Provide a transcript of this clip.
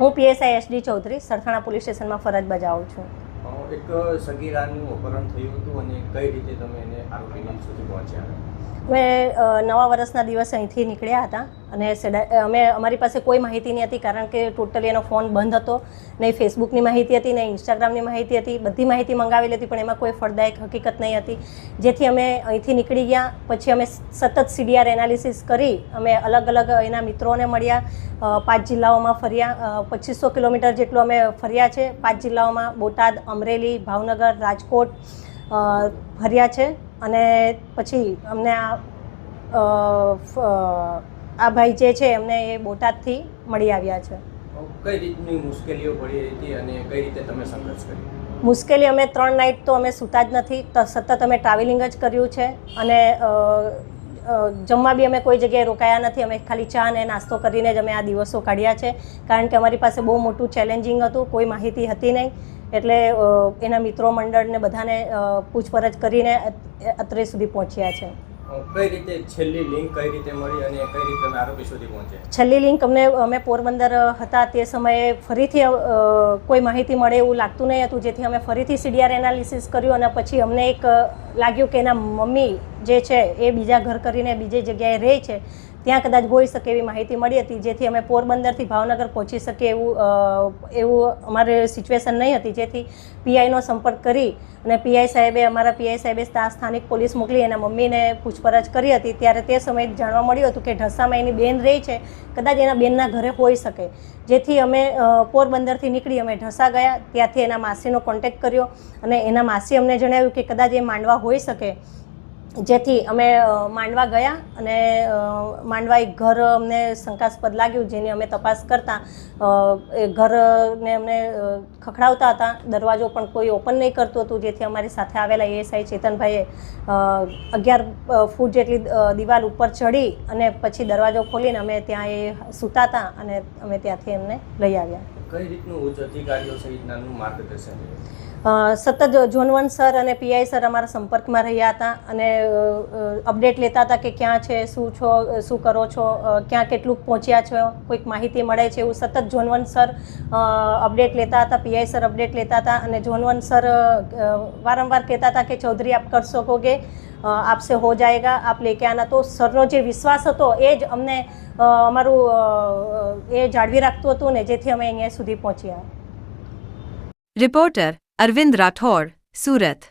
હું PSI SD Chaudhari Sarthana police સ્ટેશનમાં ફરજ બજાવું છું. એક સગીરાનું અપહરણ થયું હતું અને કઈ રીતે તમે એને આરોપીને સુધી પહોંચ્યા? અમે નવા વર્ષના દિવસે અહીંથી નીકળ્યા હતા અને અમે, અમારી પાસે કોઈ માહિતી નહીં હતી કારણ કે ટોટલી એનો ફોન બંધ હતો. નહીં ફેસબુકની માહિતી હતી, નહીં ઇન્સ્ટાગ્રામની માહિતી હતી, બધી માહિતી મંગાવેલી હતી, પણ એમાં કોઈ ફળદાયક હકીકત નહીં હતી. જેથી અમે અહીંથી નીકળી ગયા, પછી અમે સતત સીડીઆર એનાલિસિસ કરી, અમે અલગ અલગ એના મિત્રોને મળ્યા પાંચ જિલ્લાઓમાં ફર્યા પચીસો કિલોમીટર જેટલું અમે ફર્યા છે. પાંચ જિલ્લાઓમાં બોટાદ, અમરેલી ભાવનગર રાજકોટ ભર્યા ફર્યા છે અને પછી અમને આ ભાઈ જે છે એમને એ બોટાદથી મળી આવ્યા છે. કઈ રીતની મુશ્કેલીઓ પડી હતી અને કઈ રીતે તમે સંઘર્ષ કર્યો? મુશ્કેલી અમે ત્રણ નાઇટ તો અમે સૂતા જ નથી સતત અમે ટ્રાવેલિંગ જ કર્યું છે અને જમવા બી અમે કોઈ જગ્યાએ રોકાયા નથી અમે ખાલી ચા અને નાસ્તો કરીને જ અમે આ દિવસો કાઢ્યા છે. કારણ કે અમારી પાસે બહુ મોટું ચેલેન્જિંગ હતું કોઈ માહિતી હતી નહીં. એટલે એના મિત્રો મંડળને બધાને પૂછપરછ કરીને અત્રે સુધી પહોંચ્યા છે. કઈ રીતે છેલ્લી લિંક કઈ રીતે મળી અને કઈ રીતે તમે આરોપી સુધી પહોંચ્યા? છેલ્લી લિંક અમને અમે પોરબંદર હતા તે સમયે ફરીથી કોઈ માહિતી મળે એવું લાગતું નહીં હતું જેથી અમે ફરીથી સીડીઆર એનાલિસિસ કર્યું અને પછી અમને એક લાગ્યું કે એના મમ્મી જે છે એ બીજા ઘર કરીને બીજી જગ્યાએ રહે છે. ત્યાં કદાચ હોઈ શકે એવી માહિતી મળી હતી, જેથી અમે પોરબંદરથી ભાવનગર પહોંચી શકીએ એવું એવું અમારે સિચ્યુએશન નહીં હતી. જેથી પીઆઈનો સંપર્ક કરી અને પીઆઈ સાહેબે, અમારા પીઆઈ સાહેબે સ્થાનિક પોલીસ મોકલી એના મમ્મીને પૂછપરછ કરી હતી. ત્યારે તે સમયે જાણવા મળ્યું હતું કે ઢસામાં એની બેન રહી છે. કદાચ એના બેનના ઘરે હોઈ શકે. જેથી અમે પોરબંદરથી નીકળી અમે ઢસા ગયા. ત્યાંથી એના માસીનો કોન્ટેક્ટ કર્યો અને એના માસી અમને જણાવ્યું કે કદાચ એ માંડવા હોઈ શકે. જેથી અમે માંડવા ગયા અને માંડવા એક ઘર અમને શંકાસ્પદ લાગ્યું, જેની અમે તપાસ કરતા એ ઘરને અમને ખખડાવતા હતા. દરવાજો પણ કોઈ ઓપન નહીં કરતું હતું, જેથી અમારી સાથે આવેલા એએસઆઈ ચેતનભાઈએ અગિયાર ફૂટ જેટલી દિવાલ ઉપર ચડી અને પછી દરવાજો ખોલીને અમે ત્યાં એ સૂતા હતા અને અમે ત્યાંથી એમને લઈ આવ્યા. કઈ રીતનું ઉચ્ચ અધિકારીઓ સહિતનાનું માર્ગદર્શન સતત જોનવન સર અને પીઆઈ સર અમારા સંપર્કમાં રહ્યા હતા અને અપડેટ લેતા હતા કે ક્યાં છે, શું છો શું કરો છો ક્યાં કેટલું પહોંચ્યા છો, કોઈક માહિતી મળે છે એવું સતત જોનવન સર અપડેટ લેતા હતા, પીઆઈ સર અપડેટ લેતા હતા અને જોનવન સર વારંવાર કહેતા હતા કે ચૌધરી આપ કરશો સકોગે આપસે હો જાયગા, આપ લેકે આના. તો સરનો જે વિશ્વાસ હતો, એ જ અમને અમારું એ જાળવી રાખતું હતું ને, જેથી અમે અહીંયા સુધી પહોંચ્યા. રિપોર્ટર અરવિંદ રાઠોડ, સુરત.